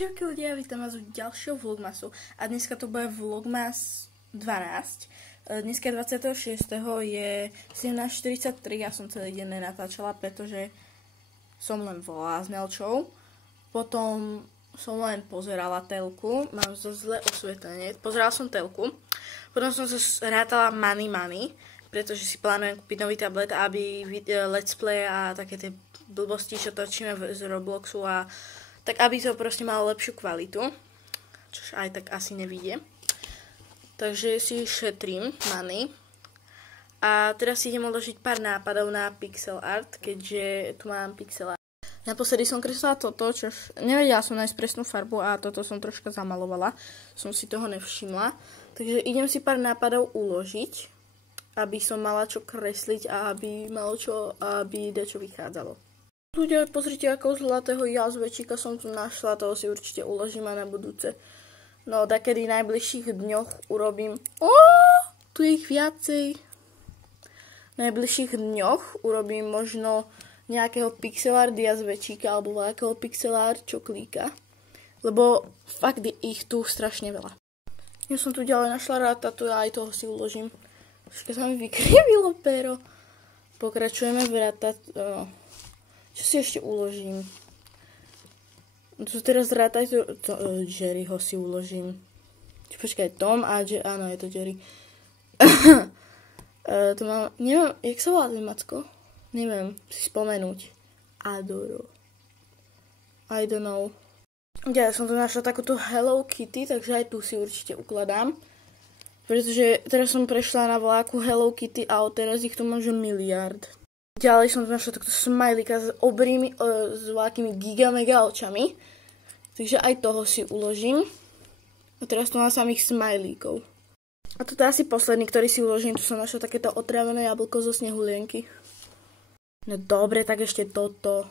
Čauky ľudia, vítam vás u ďalšieho vlogmasu a dneska to bude vlogmas 12. Dneska 26. je 17:43, ja som celý deň nenatáčala, pretože som len volala s Nelčou. Potom som len pozerala telku, mám za zlé osvetlenie, pozerala som telku. Potom som sa rátala Money, pretože si plánujem kúpiť nový tablet, aby let's play a také tie blbosti, čo točíme z Robloxu a tak aby to proste malo lepšiu kvalitu, čož aj tak asi nevíde. Takže si šetrím money. A teraz si idem odložiť pár nápadov na pixel art, keďže tu mám pixel art. Naposledy som kreslila toto, čož nevedela som nájsť presnú farbu a toto som troška zamalovala. Som si toho nevšimla. Takže idem si pár nápadov uložiť, aby som mala čo kresliť a aby dačo vychádzalo. Ľudia, pozrite, ako zlatého jazvečíka som tu našla, toho si určite uložím aj na budúce. No, takedy v najbližších dňoch urobím... Tu je ich viacej. V najbližších dňoch urobím možno nejakého pixelár jazvečíka alebo nejakého pixelár čoklíka. Lebo fakt je ich tu strašne veľa. Ja som tu ďalej našla ratatu a aj toho si uložím. Troška sa mi vykrivilo pero. Pokračujeme v ratatu... Čo si ešte uložím? Tu teraz rátaj Jerryho si uložím. Počkaj, Tom a áno, je to Jerry. To mám, neviem, jak sa volá ten macko? Neviem si spomenúť. Adoro. I don't know. Ja som tu našla takúto Hello Kitty, takže aj tu si určite ukladám. Pretože teraz som prešla na vláku Hello Kitty a odteraz ich tu mám že miliard. Ďalej som tu našla takto smajlíka s obrými, s veľkými gigamega očami. Takže aj toho si uložím. A teraz tu mám samých smajlíkov. A toto je asi posledný, ktorý si uložím. Tu som našla takéto otrávené jablko zo snehulienky. No dobre, tak ešte toto.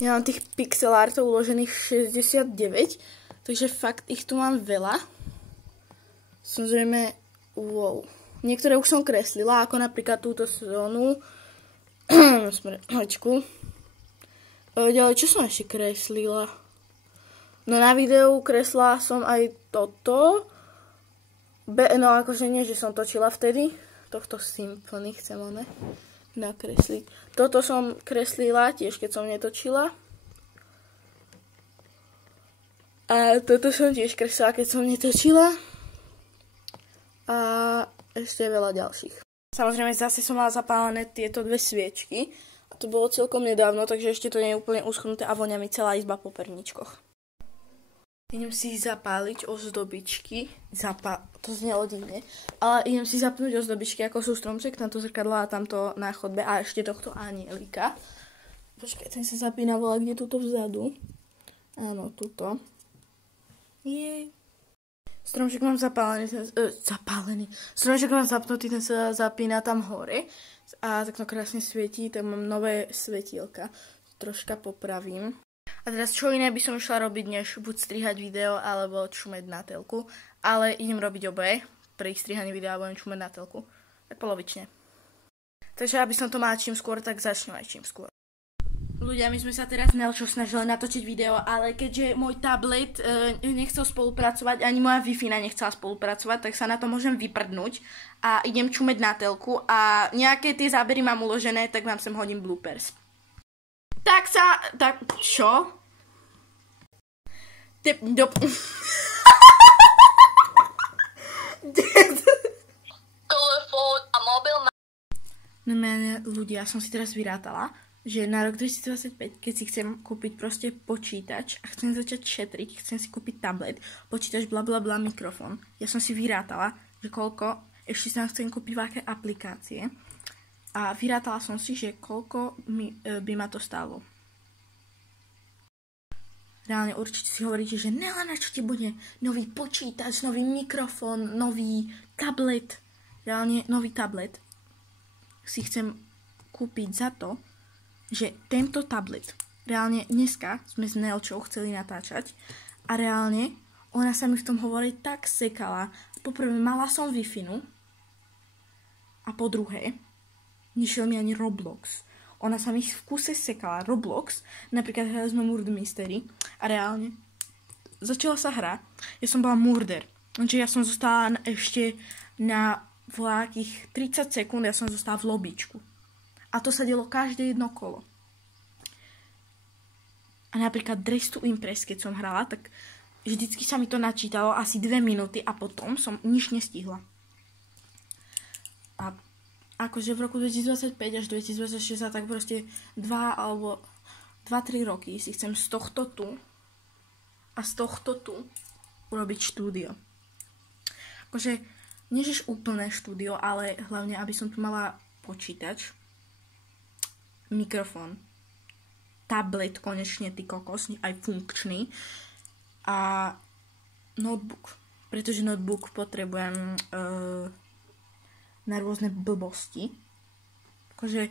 Ja mám tých pixel artov uložených 69. Takže fakt ich tu mám veľa. Samozrejme, wow. Niektoré už som kreslila, ako napríklad túto zónu. Ďalej, čo som ešte kreslila? No na videu kreslila som aj toto. No akože nie, že som točila vtedy. Tohto Symphony chcem nakresliť. Toto som kreslila tiež, keď som netočila. A toto som tiež kreslila, keď som netočila. A ešte veľa ďalších. Samozrejme, zase som mala zapálené tieto dve sviečky. A to bolo celkom nedávno, takže ešte to nie je úplne uschnuté a vonia mi celá izba po perničkoch. Idem si zapáliť ozdobičky. To znelo divne. Ale idem si zapnúť ozdobičky, ako sú stromček, tamto zrkadlo a tamto na chodbe. A ešte tohto anielika. Počkaj, ten sa zapína volá, kde tuto vzadu. Áno, tuto. Jej. Stromček mám zapálený. Stromček mám zapnutý, ten sa zapína tam hore. A tak to krásne svietí, tam mám nové svetielka. Troška popravím. A teraz čo iné by som išla robiť, než buď strihať video, alebo čumeť na telku. Ale idem robiť oboje. Pri strihaní videa budem čumeť na telku. Tak polovične. Takže aby som to mala čím skôr, tak začnem aj čím skôr. Ľudia, my sme sa teraz Nelčou snažili natočiť video, ale keďže môj tablet nechcel spolupracovať, ani moja Wi-Fi nechcela spolupracovať, tak sa na to môžem vyprdnúť a idem čumeť na telku a nejaké tie zábery mám uložené, tak vám sem hodím bloopers. Čo? Telefón a mobil má... No ľudia, som si teraz vyrátala, že na rok 2025, keď si chcem kúpiť proste počítač a chcem začať šetriť, chcem si kúpiť tablet, počítač, blablabla, mikrofón. Ja som si vyrátala, že koľko, ešte sa chcem kúpiť veľké aplikácie a vyrátala som si, že koľko by ma to stálo. Reálne určite si hovoríte, že Nela, na čo ti bude nový počítač, nový mikrofón, nový tablet. Reálne nový tablet si chcem kúpiť za to, že tento tablet, reálne dneska sme s Nelčou chceli natáčať a reálne ona sa mi v tom hovore tak sekala. Poprvé mala som Wi-Fi a po druhé nešiel mi ani Roblox. Ona sa mi v kuse sekala Roblox, napríklad hrali sme Murder Mystery a reálne začala sa hra, ja som bola murder. Takže ja som zostala ešte na vlákých 30 sekúnd, ja som zostala v lobíčku. A to sa dielo každé jedno kolo. A napríklad Dress to Impress, keď som hrala, tak vždycky sa mi to načítalo asi 2 minúty a potom som nič nestihla. A akože v roku 2025 až 2026 tak proste 2-3 roky si chcem z tohto tu a z tohto tu urobiť štúdio. Akože nežiš úplné štúdio, ale hlavne, aby som tu mala počítač, mikrofón, tablet konečne, ty kokos, aj funkčný a notebook. Pretože notebook potrebujem na rôzne blbosti. Akože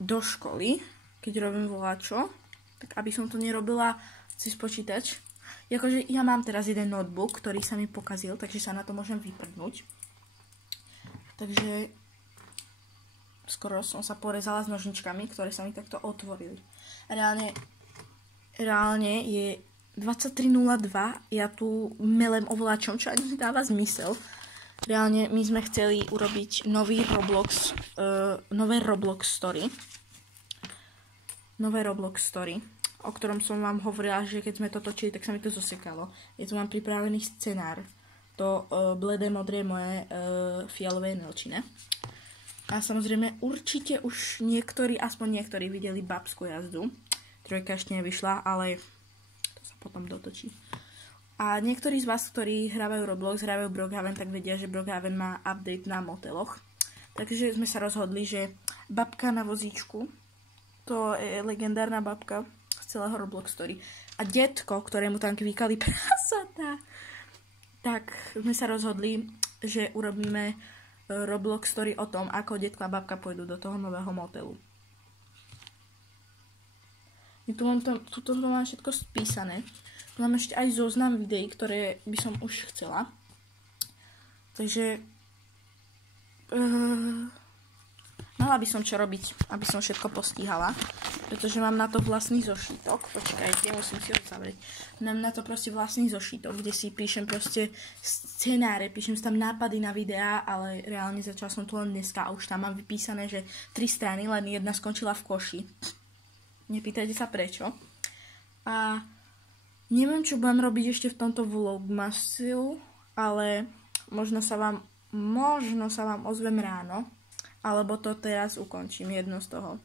do školy, keď robím voláčo, tak aby som to nerobila cez počítač. Akože ja mám teraz jeden notebook, ktorý sa mi pokazil, takže sa na to môžem vyprdnúť. Takže skoro som sa porezala s nožničkami, ktoré sa mi takto otvorili. Reálne je 23:02, ja tu melem o voláčom, čo ani nedáva zmysel. Reálne my sme chceli urobiť nové Roblox Story, o ktorom som vám hovorila, že keď sme to točili, tak sa mi to zosekalo. Je tu mám pripravený scenár. To bledé modré moje fialové nelčine. A samozrejme určite už aspoň niektorí videli Babskú jazdu. Trojka ešte nevyšla, ale to sa potom dotočí. A niektorí z vás, ktorí hrávajú Roblox, hrávajú Brookhaven, tak vedia, že Brookhaven má update na moteloch. Takže sme sa rozhodli, že babka na vozíčku, to je legendárna babka z celého Roblox Story. A detko, ktorému tam kvíkali prasatá, tak sme sa rozhodli, že urobíme Roblox Story o tom, ako detko a babka pôjdu do toho nového motelu. Tuto mám všetko spísané. Tu mám ešte aj zoznam videí, ktoré by som už chcela. Takže mala by som čo robiť, aby som všetko postíhala. Pretože mám na to vlastný zošítok. Počkajte, musím si ho zavrieť. Mám na to proste vlastný zošítok, kde si píšem proste scenáre, píšem si tam nápady na videá, ale reálne začala som to len dneska a už tam mám vypísané, že 3 strany, len jedna skončila v koši. Nepýtajte sa prečo. A neviem, čo budem robiť ešte v tomto vlogmasu, ale možno sa vám ozvem ráno, alebo to teraz ukončím, jedno z toho.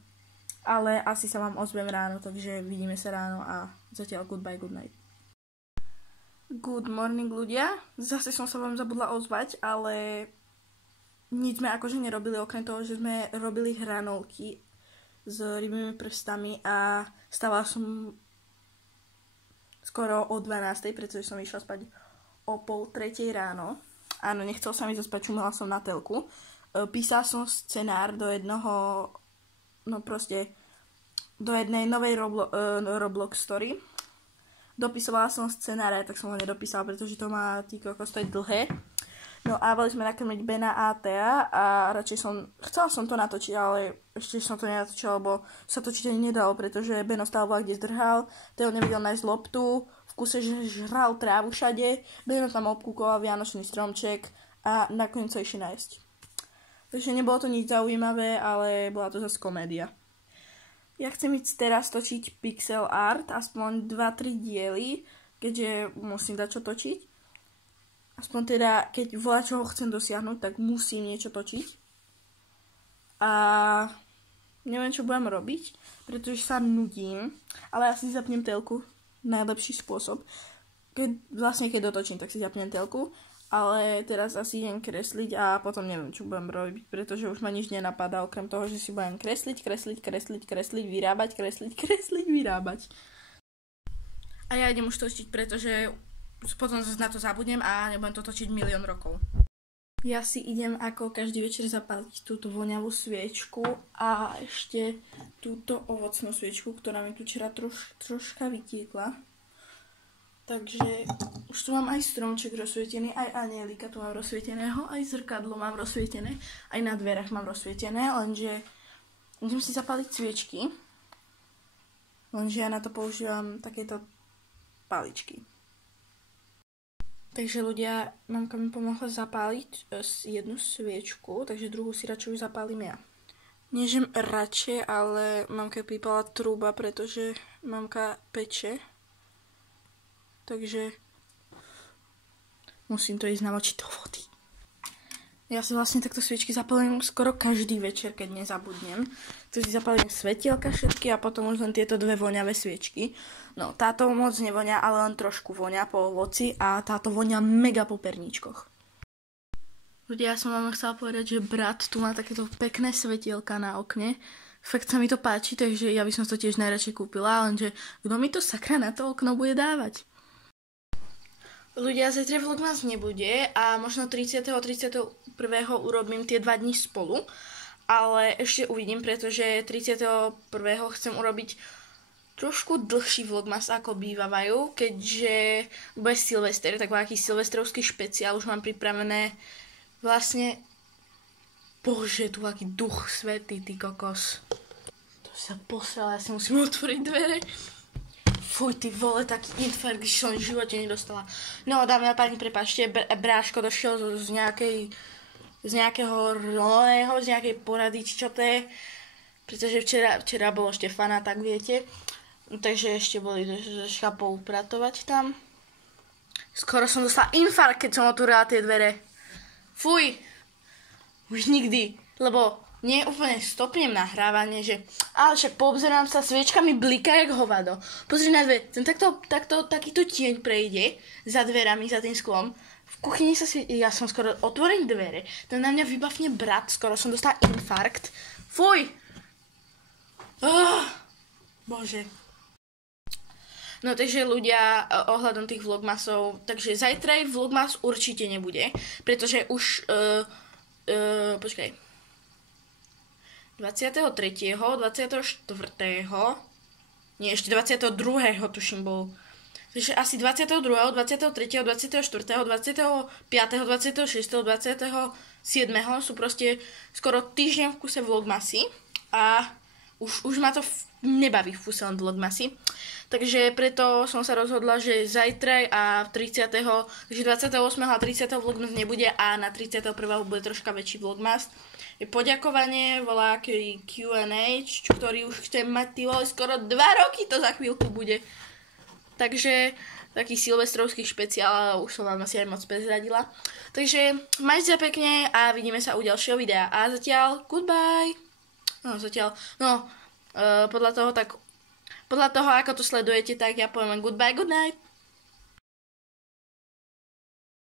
Ale asi sa vám ozvem ráno, takže vidíme sa ráno a zatiaľ goodbye, good night. Good morning, ľudia. Zase som sa vám zabudla ozvať, ale nič sme akože nerobili, okrem toho, že sme robili hranolky s rybými prstami a stávala som skoro o 12:00, pretože som išla spať o 2:30 ráno. Áno, nechcel sa mi zaspať, čumela som na telku. Písala som scenár do jednej novej Roblox Story. Dopisovala som scenáre, tak som ho nedopísala, pretože to má to je dlhé. No a boli sme nakrmiť Bena a Thea a chcela som to natočiť, ale ešte som to nenatočila, lebo sa točiť ani nedalo, pretože Beno stále kde zdrhal, Theo nevedel nájsť loptu, v kuse žral trávu všade, Beno tam obkúkoval vianočný stromček a nakoniec sa išli nájsť. Takže nebolo to nič zaujímavé, ale bola to zase komédia. Ja chcem ísť teraz točiť pixel art, aspoň 2-3 diely, keďže musím dať čo točiť. Aspoň teda, keď čoho chcem dosiahnuť, tak musím niečo točiť. A neviem, čo budem robiť, pretože sa nudím, ale ja si zapnem telku, najlepší spôsob. Keď dotočím, tak si zapnem telku, ale teraz asi idem kresliť a potom neviem, čo budem robiť, pretože už ma nič nenapadá, okrem toho, že si budem kresliť, vyrábať, vyrábať. A ja idem už točiť, pretože potom zase na to zabudnem a nebudem to točiť 1 000 000 rokov. Ja si idem ako každý večer zapáliť túto voňavú sviečku a ešte túto ovocnú sviečku, ktorá mi tu včera troška vytiekla. Takže už tu mám aj stromček rozsvietený, aj anielika tu mám rozsvieteného, aj zrkadlo mám rozsvietené, aj na dverách mám rozsvietené, lenže idem si zapáliť sviečky, lenže ja na to používam takéto paličky. Takže ľudia, mamka mi pomohla zapáliť jednu sviečku, takže druhú si radšej už zapálim ja. Nie, že radšej, ale mamka pípala trúba, pretože mamka peče. Takže musím to ísť namočiť do vody. Ja si vlastne takto sviečky zapálim skoro každý večer, keď nezabudnem. Tu si zapálim svetielka všetky a potom už len tieto dve voňavé sviečky. No, táto moc nevonia, ale len trošku vonia po ovoci a táto vonia mega po perníčkoch. Ľudia, ja som vám chcela povedať, že brat tu má takéto pekné svetielka na okne. Fakt sa mi to páči, takže ja by som to tiež najradšej kúpila, lenže kto mi to sakra na to okno bude dávať? Ľudia, zajtra vlogmas nebude a možno 30. a 31. urobím tie 2 dní spolu, ale ešte uvidím, pretože 31. chcem urobiť trošku dlhší vlogmas ako bývajú, keďže bude Silvester, tak aký silvestrovský špeciál, už mám pripravené vlastne, bože, tu aký duch svätý, ty kokos. To sa posrala, ja si musím otvoriť dvere. Fuj, ty vole, taký infarkt, když som v živote nedostala. No, dámy a páni, prepáčte, bráško došiel z nejakého rolného, z nejakej porady, či čo to je. Pretože včera bolo Štefana, tak viete. Takže ešte boli troška poupratovať tam. Skoro som dostala infarkt, keď som otvorila tie dvere. Fuj, už nikdy, lebo nie úplne stopnem nahrávanie, že ale však poobzerám sa, sviečka mi bliká jak hovado. Pozri na dve, ten takýto tieň prejde za dverami, za tým sklom. V kuchyni ja som skoro otvorím dvere, ten na mňa vybavne brat, skoro som dostala infarkt. Fuj! Bože. No takže ľudia, ohľadom tých vlogmasov, takže zajtra vlogmas určite nebude, pretože už, počkaj, 23., 24., nie, ešte 22. tuším bol. Takže asi 22., 23., 24., 25., 26., 27. sú proste skoro týždeň v kuse vlogmasy a už ma to nebaví v kuse len vlogmasy. Takže preto som sa rozhodla, že zajtra a 30., takže 28. a 30. vlogmas nebude a na 31. bude troška väčší vlogmas. Je poďakovanie, voľaký Q&A, ktorý už chcem mať, ty vole, skoro 2 roky to za chvíľku bude. Takže taký silvestrovský špeciál, ale už som vám asi aj moc prezradila. Takže majte sa pekne a vidíme sa u ďalšieho videa. A zatiaľ, goodbye. Podľa toho, ako to sledujete, tak ja poviem goodbye, good night.